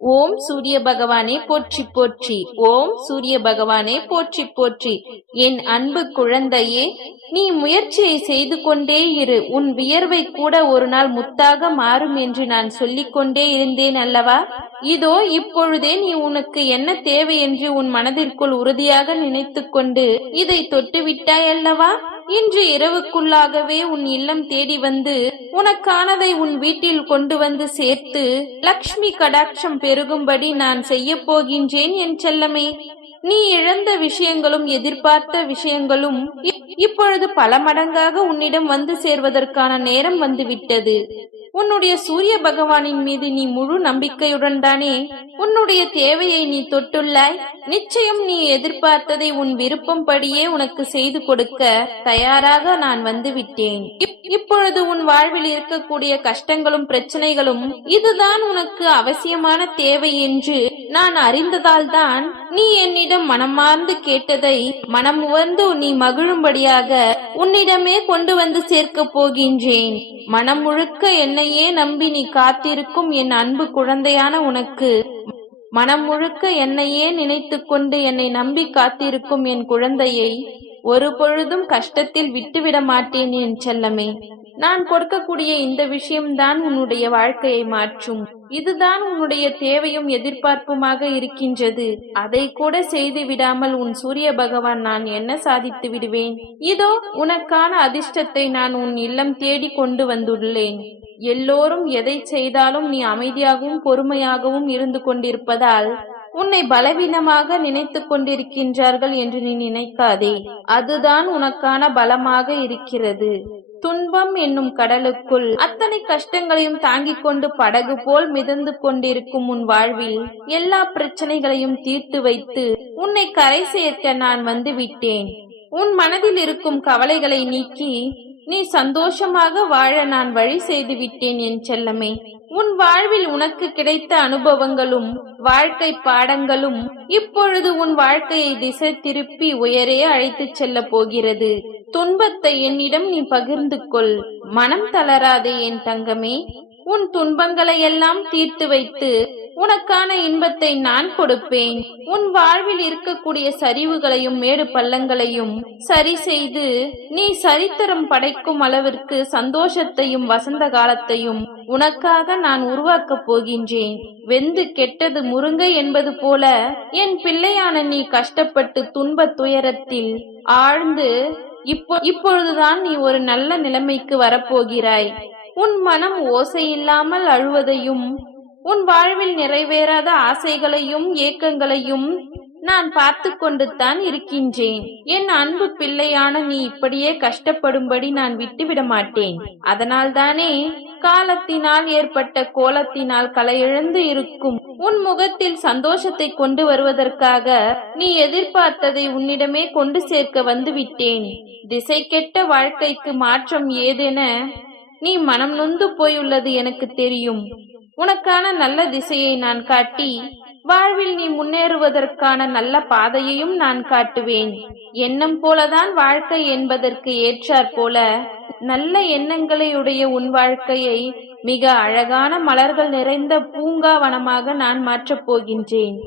ஓம் சூரிய பகவானே போற்றி போற்றி. ஓம் சூரிய பகவானே போற்றி போற்றி. என் அன்பு குழந்தையே நீ முயற்சியை செய்து கொண்டே இரு. உன் வியர்வை கூட ஒரு நாள் முத்தாக மாறும் என்று நான் சொல்லிக் கொண்டே இருந்தேன் அல்லவா? இதோ இப்பொழுதே நீ உனக்கு என்ன தேவை என்று உன் மனதிற்குள் உறுதியாக நினைத்துக்கொண்டு இதை தொட்டு விட்டாய் அல்லவா? இன்று இரவுக்குள்ளாகவே உன் இல்லம் தேடி வந்து உனக்கானதை உன் வீட்டில் கொண்டு வந்து சேர்த்து லக்ஷ்மி கடாட்சம் பெருகும்படி நான் செய்ய போகின்றேன் என் செல்லமே. நீ இழந்த விஷயங்களும் எதிர்பார்த்த விஷயங்களும் இப்பொழுது பல மடங்காக உன்னிடம் வந்து சேர்வதற்கான நேரம் வந்துவிட்டது. உன்னுடைய சூரிய பகவானின் மீது நீ முழு நம்பிக்கையுடன் தானே? உன்னுடைய தேவையை நீ தொட்டுள்ளாய். நிச்சயம் நீ எதிர்பார்த்ததை உன் விருப்பம்படியே உனக்கு செய்து கொடுக்க தயாராக நான் வந்து விட்டேன் இப்பொழுது உன் வாழ்வில் இருக்கக்கூடிய கஷ்டங்களும் பிரச்சனைகளும் இதுதான் உனக்கு அவசியமான தேவை என்று நான் அறிந்ததால் தான் நீ என்னிடம் மனமார்ந்து கேட்டதை மனம் உவந்து நீ மகிழும்படியாக உன்னிடமே கொண்டு வந்து சேர்க்கப் போகின்றேன். மனம் முழுக்க என்னையே நம்பி நீ காத்திருக்கும் என் அன்பு குழந்தையான உனக்கு. மனம் முழுக்க என்னையே நினைத்துக் கொண்டு என்னை நம்பி காத்திருக்கும் என் குழந்தையை ஒரு பொழுதும் கஷ்டத்தில் விட்டுவிட மாட்டேன் என் செல்லமே. நான் கொடுக்கக்கூடிய இந்த விஷயம்தான் உன்னுடைய வாழ்க்கையை மாற்றும். இதுதான் உன்னுடைய தேவையும் எதிர்பார்ப்புமாக இருக்கின்றது. அதை கூட செய்து விடாமல் உன் சூரிய பகவான் நான் என்ன சாதித்து விடுவேன்? இதோ உனக்கான அதிர்ஷ்டத்தை நான் உன் இல்லம் தேடி கொண்டு வந்துள்ளேன். எல்லோரும் எதை செய்தாலும் நீ அமைதியாகவும் பொறுமையாகவும் இருந்து கொண்டிருப்பதால் உன்னை பலவீனமாக நினைத்துக் கொண்டிருக்கின்றார்கள் என்று நீ நினைக்காதே. அதுதான் உனக்கான பலமாக இருக்கிறது. துன்பம் என்னும் கடலுக்குள் அத்தனை கஷ்டங்களையும் தாங்கிக் கொண்டு படகு போல் மிதந்து கொண்டிருக்கும் உன் வாழ்வில் எல்லா பிரச்சனைகளையும் தீர்த்து வைத்து உன்னை கரை சேர்க்க நான் வந்து விட்டேன் உன் மனதில் இருக்கும் கவலைகளை நீக்கி நீ சந்தோஷமாக வாழ நான் வழி செய்து விட்டேன் என் செல்லமே. உன் வாழ்வில் உனக்கு கிடைத்த அனுபவங்களும் வாழ்க்கை பாடங்களும் இப்பொழுது உன் வாழ்க்கையை திசை திருப்பி உயரே அழைத்துச் செல்ல போகிறது. துன்பத்தை என்னிடம் நீ பகிர்ந்து கொள் மனம் தளராதே என் தங்கமே. உன் துன்பங்களை எல்லாம் தீர்த்து வைத்து உனக்கான இன்பத்தை நான் கொடுப்பேன். உன் வாழ்வில் இருக்கக்கூடிய சரிவுகளையும் மேடு பள்ளங்களையும் சரி செய்து நீ சரித்திரம் படைக்கும் அளவிற்கு சந்தோஷத்தையும் வசந்த காலத்தையும் உனக்காக நான் உருவாக்கப் போகின்றேன். வெந்து கெட்டது முருங்கை என்பது போல என் பிள்ளையான நீ கஷ்டப்பட்டு துன்ப துயரத்தில் ஆழ்ந்து இப்போ இப்பொழுதுதான் நீ ஒரு நல்ல நிலைமைக்கு வரப்போகிறாய். உன் மனம் ஓசையில்லாமல் அழுவதையும் உன் வாழ்வில் நிறைவேறாத ஆசைகளையும் ஏக்கங்களையும் நான் பார்த்து கொண்டுத்தான் இருக்கின்றேன். என் அன்பு பிள்ளையான நீ இப்படியே கஷ்டப்படும்படி நான் விட்டுவிட மாட்டேன். அதனால்தானே காலத்தினால் ஏற்பட்ட கோலத்தினால் கலையிழந்து இருக்கும் உன் முகத்தில் சந்தோஷத்தை கொண்டு வருவதற்காக நீ எதிர்பார்த்ததை உன்னிடமே கொண்டு சேர்க்க வந்து விட்டேன். திசை கெட்ட வாழ்க்கைக்கு மாற்றம் ஏதென நீ மனம் நொந்து போயுள்ளது எனக்கு தெரியும். உனக்கான நல்ல திசையை நான் காட்டி வாழ்வில் நீ முன்னேறுவதற்கான நல்ல பாதையையும் நான் காட்டுவேன். எண்ணம் போலதான் வாழ்க்கை என்பதற்கு ஏற்றாற் போல நல்ல எண்ணங்களையுடைய உன் வாழ்க்கையை மிக அழகான மலர்கள் நிறைந்த பூங்காவனமாக நான் மாற்றப் போகின்றேன்.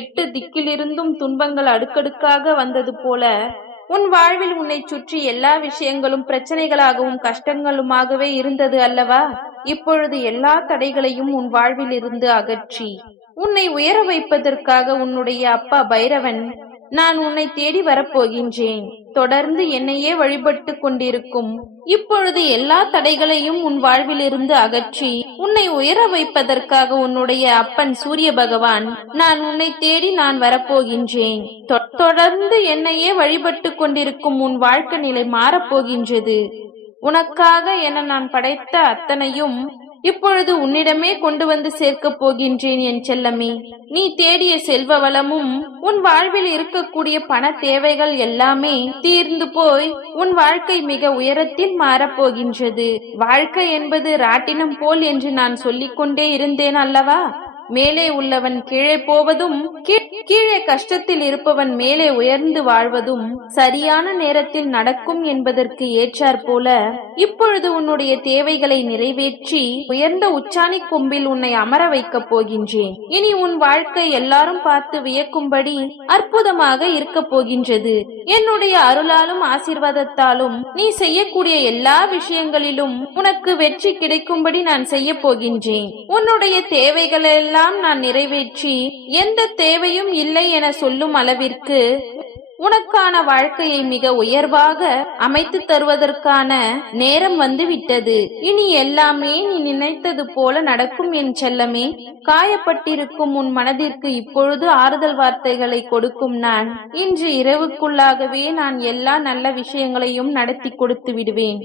எட்டு திக்கிலிருந்தும் துன்பங்கள் அடுக்கடுக்காக வந்தது போல உன் வாழ்வில் உன்னை சுற்றி எல்லா விஷயங்களும் பிரச்சனைகளாகவும் கஷ்டங்களுமாகவே இருந்தது அல்லவா? இப்பொழுது எல்லா தடைகளையும் உன் வாழ்வில் இருந்து அகற்றி உன்னை உயர வைப்பதற்காக உன்னுடைய அப்பா பைரவன் நான் உன்னை தேடி வரப்போகின்றேன். தொடர்ந்து என்னையே வழிபட்டு கொண்டிருக்கும் இப்பொழுது எல்லா தடைகளையும் உன் வாழ்விலிருந்து அகற்றி உன்னை உயர வைப்பதற்காக உன்னுடைய அப்பன் சூரிய பகவான் நான் உன்னை தேடி நான் வரப்போகின்றேன். தொடர்ந்து என்னையே வழிபட்டு கொண்டிருக்கும் உன் வாழ்க்கை நிலை மாறப்போகின்றது. உனக்காக என நான் படைத்த அத்தனையும் இப்பொழுது உன்னிடமே கொண்டு வந்து சேர்க்கப் போகின்றேன் என் செல்லமே. நீ தேடிய செல்வ வளமும் உன் வாழ்வில் இருக்கக்கூடிய பண தேவைகள் எல்லாமே தீர்ந்து போய் உன் வாழ்க்கை மிக உயரத்தில் மாறப்போகின்றது வாழ்க்கை என்பது ராட்டினம் போல் என்று நான் சொல்லிக் கொண்டே இருந்தேன் அல்லவா? மேலே உள்ளவன் கீழே போவதும் கீழே கஷ்டத்தில் இருப்பவன் மேலே உயர்ந்து வாழ்வதும் சரியான நேரத்தில் நடக்கும் என்பதற்கு ஏற்றாற் போல இப்பொழுது உன்னுடைய தேவைகளை நிறைவேற்றி உயர்ந்த உச்சாணி கொம்பில் உன்னை அமர வைக்கப் போகின்றேன். இனி உன் வாழ்க்கை எல்லாரும் பார்த்து வியக்கும்படி அற்புதமாக இருக்கப் போகின்றது. என்னுடைய அருளாலும் ஆசீர்வாதத்தாலும் நீ செய்யக்கூடிய எல்லா விஷயங்களிலும் உனக்கு வெற்றி கிடைக்கும்படி நான் செய்ய போகின்றேன். உன்னுடைய தேவைகளெல்லாம் நான் நிறைவேற்றி எந்த தேவையும் இல்லை என சொல்லும் அளவிற்கு உனக்கான வாழ்க்கையை மிக உயர்வாக அமைத்து தருவதற்கான நேரம் வந்து விட்டது இனி எல்லாமே நீ நினைத்தது போல நடக்கும் என் செல்லமே காயப்பட்டிருக்கும் உன் மனதிற்கு இப்பொழுது ஆறுதல் வார்த்தைகளை கொடுக்கும் நான். இன்று இரவுக்குள்ளாகவே நான் எல்லா நல்ல விஷயங்களையும் நடத்தி கொடுத்து விடுவேன்.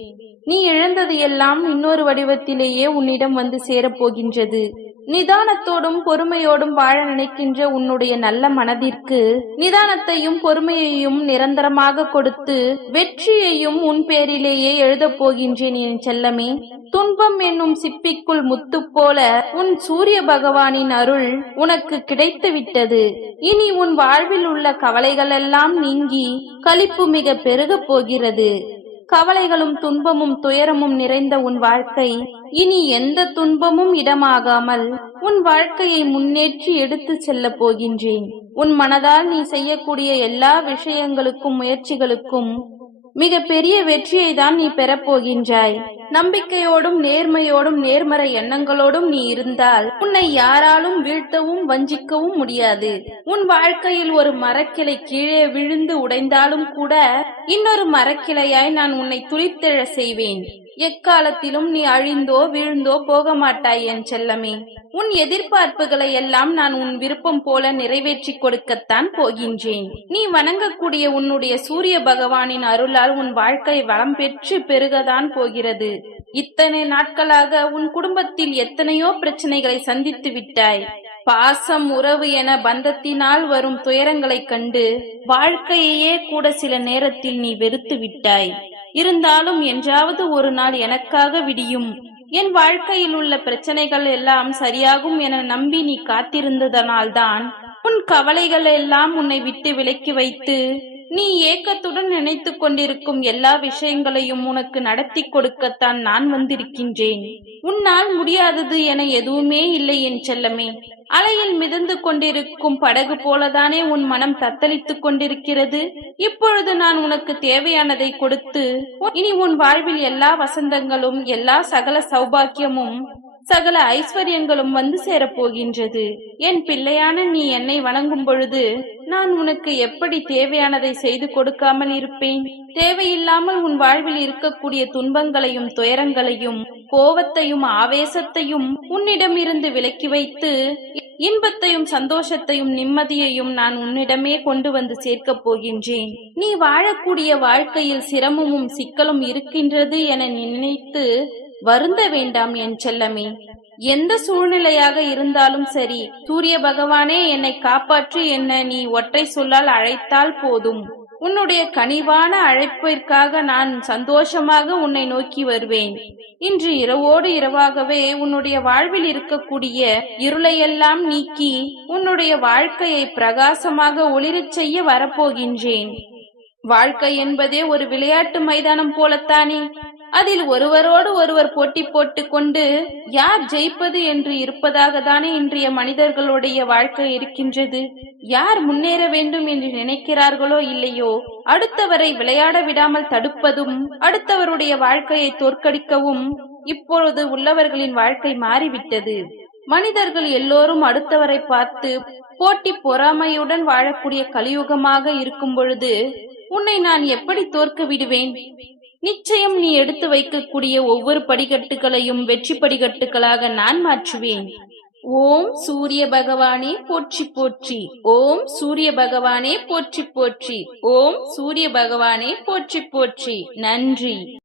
நீ இழந்தது எல்லாம் இன்னொரு வடிவத்திலேயே உன்னிடம் வந்து சேரப்போகின்றது நிதானத்தோடும் பொறுமையோடும் வாழ நினைக்கின்ற உன்னுடைய நல்ல மனதிற்கு நிதானத்தையும் பொறுமையையும் நிரந்தரமாக கொடுத்து வெற்றியையும் உன் பேரிலேயே எழுதப் போகின்றேன் என் செல்லமே. துன்பம் என்னும் சிப்பிக்குள் முத்து போல உன் சூரிய பகவானின் அருள் உனக்கு கிடைத்து விட்டது. இனி உன் வாழ்வில் உள்ள கவலைகளெல்லாம் நீங்கி களிப்பு மிக பெருகப் போகிறது. கவலைகளும் துன்பமும் துயரமும் நிறைந்த உன் வாழ்க்கை. இனி எந்த துன்பமும் இடமாகாமல் உன் வாழ்க்கையை முன்னேற்றி எடுத்து செல்லப் போகின்றேன். உன் மனதால் நீ செய்யக்கூடிய எல்லா விஷயங்களுக்கும் முயற்சிகளுக்கும் மிக பெரிய வெற்றியை தான் நீ பெறப்போகின்றாய். நம்பிக்கையோடும் நேர்மையோடும் நேர்மறை எண்ணங்களோடும் நீ இருந்தால் உன்னை யாராலும் வீழ்த்தவும் வஞ்சிக்கவும் முடியாது. உன் வாழ்க்கையில் ஒரு மரக்கிளை கீழே விழுந்து உடைந்தாலும் கூட இன்னொரு மரக்கிளையாய் நான் உன்னை துளித்தெழ செய்வேன். எக்காலத்திலும் நீ அழிந்தோ வீழ்ந்தோ போக மாட்டாய் என் செல்லமே. உன் எதிர்பார்ப்புகளை எல்லாம் நான் உன் விருப்பம் போல நிறைவேற்றி கொடுக்கத்தான் போகின்றேன். நீ வணங்கக்கூடிய உன்னுடைய சூரிய பகவானின் அருளால் உன் வாழ்க்கை வளம் பெற்று பெருகதான் போகிறது. இத்தனை நாட்களாக உன் குடும்பத்தில் எத்தனையோ பிரச்சனைகளை சந்தித்து விட்டாய். பாசம் உறவு என பந்தத்தினால் வரும் துயரங்களைக் கண்டு வாழ்க்கையையே கூட சில நேரத்தில் நீ வெறுத்து விட்டாய். இருந்தாலும் என்றாவது ஒரு நாள் எனக்காக விடியும். என் வாழ்க்கையில் உள்ள பிரச்சனைகள் எல்லாம் சரியாகும் என நம்பி நீ காத்திருந்ததனால்தான் உன் கவலைகள் எல்லாம் உன்னை விட்டு விலக்கி வைத்து நீ ஏக்கத்துடன் நினைத்து கொண்டிருக்கும் எல்லா விஷயங்களையும் உனக்கு நடத்தி கொடுக்கத்தான் நான் வந்திருக்கின்றேன். உன்னால் முடியாதது என எதுவுமே இல்லை என் செல்லமே. அலையில் மிதந்து கொண்டிருக்கும் படகு போலதானே உன் மனம் தத்தளித்துக் கொண்டிருக்கிறது. இப்பொழுது நான் உனக்கு தேவையானதை கொடுத்து இனி உன் வாழ்வில் எல்லா வசந்தங்களும் எல்லா சகல சௌபாக்கியமும் சகல ஐஸ்வர்யங்களும் வந்து சேரப்போகின்றது. என் பிள்ளையான நீ என்னை வணங்கும் பொழுது நான் உனக்கு எப்படி தேவையானதை செய்து கொடுக்காமல் இருப்பேன்? தேவையில்லாமல் உன் வாழ்வில் இருக்கக்கூடிய துன்பங்களையும் துயரங்களையும் கோவத்தையும் ஆவேசத்தையும் உன்னிடமிருந்து விலக்கி வைத்து இன்பத்தையும் சந்தோஷத்தையும் நிம்மதியையும் நான் உன்னிடமே கொண்டு வந்து சேர்க்கப் போகின்றேன். நீ வாழக்கூடிய வாழ்க்கையில் சிரமமும் சிக்கலும் இருக்கின்றது என நினைத்து வருந்த வேண்டாம் என் செல்லமே. எந்த சூழ்நிலையாக இருந்தாலும் சரி சூரிய பகவானே என்னை காப்பாற்றி என்ன நீ ஒற்றை சொல்லால் அழைத்தால் போதும். உன்னுடைய கனிவான அழைப்பிற்காக நான் சந்தோஷமாக உன்னை நோக்கி வருவேன். இன்று இரவோடு இரவாகவே உன்னுடைய வாழ்வில் இருக்கக்கூடிய இருளையெல்லாம் நீக்கி உன்னுடைய வாழ்க்கையை பிரகாசமாக ஒளிரச் செய்ய வரப்போகின்றேன். வாழ்க்கை என்பதே ஒரு விளையாட்டு மைதானம் போலத்தானே. அதில் ஒருவரோடு ஒருவர் போட்டி போட்டு கொண்டு யார் ஜெயிப்பது என்று இருப்பதாக தானே இன்றைய மனிதர்களுடைய வாழ்க்கை இருக்கின்றது? யார் முன்னேற வேண்டும் என்று நினைக்கிறார்களோ இல்லையோ அடுத்தவரை விளையாட விடாமல் தடுப்பதும் அடுத்தவருடைய வாழ்க்கையை தோற்கடிக்கவும் இப்பொழுது உள்ளவர்களின் வாழ்க்கை மாறிவிட்டது. மனிதர்கள் எல்லோரும் அடுத்தவரை பார்த்து போட்டி பொறாமையுடன் வாழக்கூடிய கலியுகமாக இருக்கும் பொழுது உன்னை நான் எப்படி தோற்க விடுவேன்? நிச்சயம் நீ எடுத்து வைக்கக்கூடிய ஒவ்வொரு படிக்கட்டுகளையும் வெற்றி படிக்கட்டுகளாக நான் மாற்றுவேன். ஓம் சூரிய பகவானே போற்றி போற்றி. ஓம் சூரிய பகவானே போற்றி போற்றி. ஓம் சூரிய பகவானே போற்றி போற்றி. நன்றி.